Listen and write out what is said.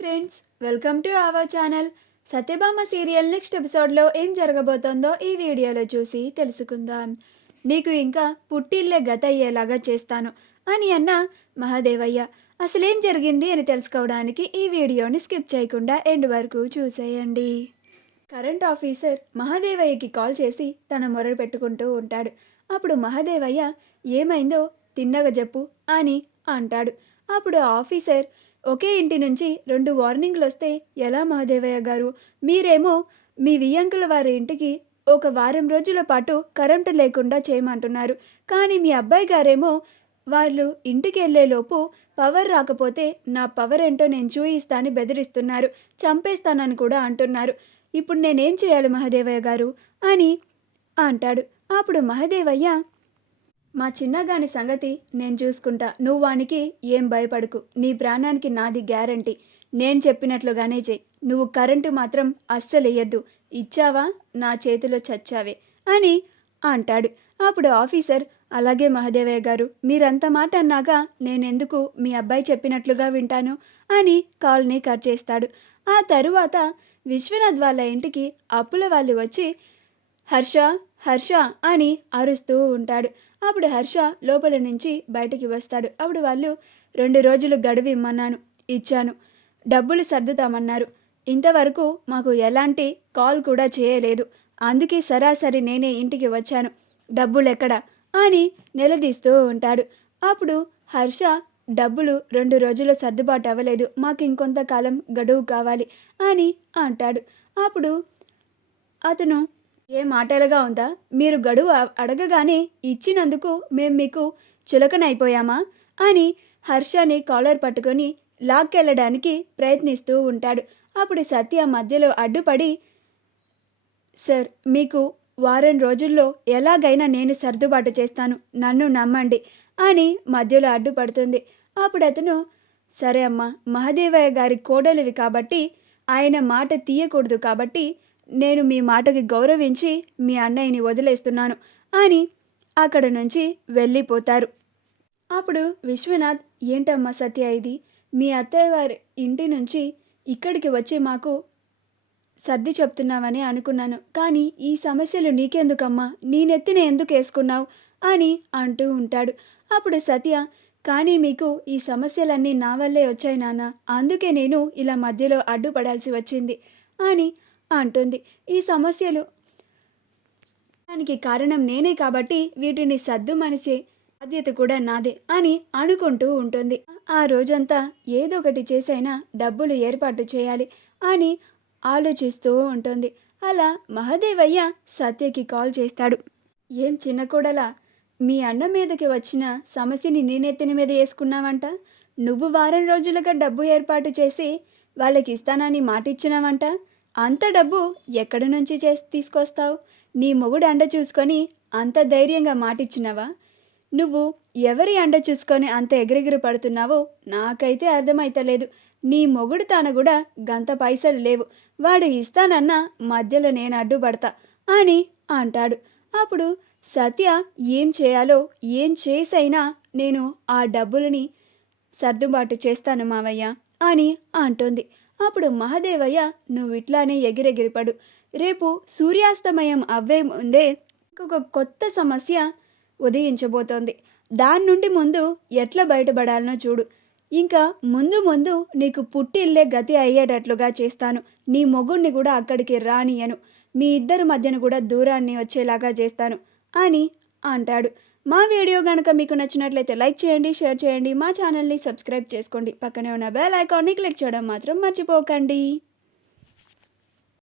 Friends, welcome to our channel. Satyabhama serial next ఎపిసోడ్లో ఏం జరగబోతోందో ఈ వీడియోలో చూసి తెలుసుకుందాం. నీకు ఇంకా పుట్టిల్లే గత అయ్యేలాగా చేస్తాను అని అన్న మహాదేవయ్య. అసలేం జరిగింది అని తెలుసుకోవడానికి ఈ వీడియోని స్కిప్ చేయకుండా ఎండ్ వరకు చూసేయండి. కరెంట్ ఆఫీసర్ మహాదేవయ్యకి కాల్ చేసి తన మొరలు పెట్టుకుంటూ ఉంటాడు. అప్పుడు మహాదేవయ్య ఏమైందో తిన్నగా చెప్పు అని అంటాడు. అప్పుడు ఆఫీసర్, ఒకే ఇంటి నుంచి 2 వార్నింగ్లు వస్తే ఎలా మహాదేవయ్య గారు? మీరేమో మీ వియ్యంకుల వారి ఇంటికి ఒక వారం రోజుల పాటు కరెంటు లేకుండా చేయమంటున్నారు. కానీ మీ అబ్బాయి గారేమో వాళ్ళు ఇంటికి వెళ్ళేలోపు పవర్ రాకపోతే నా పవర్ ఏంటో నేను చూయిస్తానని బెదిరిస్తున్నారు, చంపేస్తానని కూడా అంటున్నారు. ఇప్పుడు నేనేం చేయాలి మహాదేవయ్య గారు అని అంటాడు. అప్పుడు మహాదేవయ్య, మా చిన్నగాని సంగతి నేను చూసుకుంటా, నువ్వు వానికి ఏం భయపడకు, నీ ప్రాణానికి నాది గ్యారంటీ. నేను చెప్పినట్లుగానే చెయ్యి, నువ్వు కరెంటు మాత్రం అస్సలు వేయద్దు, ఇచ్చావా నా చేతిలో చచ్చావే అని అంటాడు. అప్పుడు ఆఫీసర్, అలాగే మహాదేవయ్య గారు, మీరంత మాట అన్నాక నేనెందుకు మీ అబ్బాయి చెప్పినట్లుగా వింటాను అని కాల్ని కట్ చేస్తాడు. ఆ తరువాత విశ్వనాథ్ వాళ్ళ ఇంటికి అప్పుల వాళ్ళు వచ్చి హర్ష హర్ష అని అరుస్తూ ఉంటాడు. అప్పుడు హర్ష లోపల నుంచి బయటికి వస్తాడు. అప్పుడు వాళ్ళు 2 రోజులు గడువు ఇమ్మన్నాను, ఇచ్చాను, డబ్బులు సర్దుతామన్నారు, ఇంతవరకు మాకు ఎలాంటి కాల్ కూడా చేయలేదు, అందుకే సరాసరి నేనే ఇంటికి వచ్చాను, డబ్బులెక్కడా అని నిలదీస్తూ ఉంటాడు. అప్పుడు హర్ష, డబ్బులు 2 రోజుల్లో సర్దుబాటు అవ్వలేదు, మాకు ఇంకొంతకాలం గడువు కావాలి అని అంటాడు. అప్పుడు అతను, ఏ మాటలుగా ఉందా, మీరు గడువు అడగగానే ఇచ్చినందుకు మేము మీకు చులకనైపోయామా అని హర్షని కాలర్ పట్టుకొని లాక్కెళ్ళడానికి ప్రయత్నిస్తూ ఉంటాడు. అప్పుడు సత్య మధ్యలో అడ్డుపడి, సార్, మీకు వారం రోజుల్లో ఎలాగైనా నేను సర్దుబాటు చేస్తాను, నన్ను నమ్మండి అని మధ్యలో అడ్డుపడుతుంది. అప్పుడు అతను, సరే అమ్మా, మహాదేవయ్య గారి కోడలివి కాబట్టి ఆయన మాట తీయకూడదు, కాబట్టి నేను మీ మాటకి గౌరవించి మీ అన్నయ్యని వదిలేస్తున్నాను అని అక్కడ నుంచి వెళ్ళిపోతారు. అప్పుడు విశ్వనాథ్, ఏంటమ్మా సత్య ఇది, మీ అత్తయ్య గారి ఇంటి నుంచి ఇక్కడికి వచ్చి మాకు సర్ది చెప్తున్నావని అనుకున్నాను, కానీ ఈ సమస్యలు నీకెందుకమ్మా, నీ నెత్తిన ఎందుకు వేసుకున్నావు అని అంటూ ఉంటాడు. అప్పుడు సత్య, కానీ మీకు ఈ సమస్యలన్నీ నా వల్లే వచ్చాయి నాన్న, అందుకే నేను ఇలా మధ్యలో అడ్డుపడాల్సి వచ్చింది అని అంటుంది. ఈ సమస్యలు దానికి కారణం నేనే కాబట్టి వీటిని సర్దుమనిసే బాధ్యత కూడా నాదే అని అనుకుంటూ ఉంటుంది. ఆ రోజంతా ఏదో ఒకటి చేసైనా డబ్బులు ఏర్పాటు చేయాలి అని ఆలోచిస్తూ ఉంటుంది. అలా మహాదేవయ్య సత్యకి కాల్ చేస్తాడు. ఏం చిన్న కోడలా, మీ అన్న మీదకి వచ్చిన సమస్యని నేనెత్తిన మీద వేసుకున్నావంట, నువ్వు వారం రోజులుగా డబ్బు ఏర్పాటు చేసి వాళ్ళకి ఇస్తానని మాటిచ్చినావంట, అంత డబ్బు ఎక్కడి నుంచి తీసుకొస్తావు? నీ మొగుడు అండ చూసుకొని అంత ధైర్యంగా మాటిచ్చినావా? నువ్వు ఎవరి అండ చూసుకొని అంత ఎగిరెగిరి పడుతున్నావో నాకైతే అర్థమైతలేదు. నీ మొగుడు తాను కూడా గంత పైసలు లేవు, వాడు ఇస్తానన్నా మధ్యలో నేను అడ్డుపడతా అని అంటాడు. అప్పుడు సత్య, ఏం చేయాలో ఏం చేసైనా నేను ఆ డబ్బులని సర్దుబాటు చేస్తాను మావయ్య అని అంటుంది. అప్పుడు మహాదేవయ్య, నువ్వు ఇట్లానే ఎగిరెగిరిపడు, రేపు సూర్యాస్తమయం అవ్వే ముందే ఇంకొక కొత్త సమస్య ఉదయించబోతోంది, దాని నుండి ముందు ఎట్లా బయటపడాలనో చూడు, ఇంకా ముందు ముందు నీకు పుట్టిల్లే గతి అయ్యేటట్లుగా చేస్తాను, నీ మొగుడిని కూడా అక్కడికి రానియను, మీ ఇద్దరి మధ్యన కూడా దూరాన్ని వచ్చేలాగా చేస్తాను అని అంటాడు. మా వీడియో కనుక మీకు నచ్చినట్లయితే లైక్ చేయండి, షేర్ చేయండి, మా ఛానల్ని సబ్స్క్రైబ్ చేసుకోండి, పక్కనే ఉన్న బెల్ ఐకాన్ని క్లిక్ చేయడం మాత్రం మర్చిపోకండి.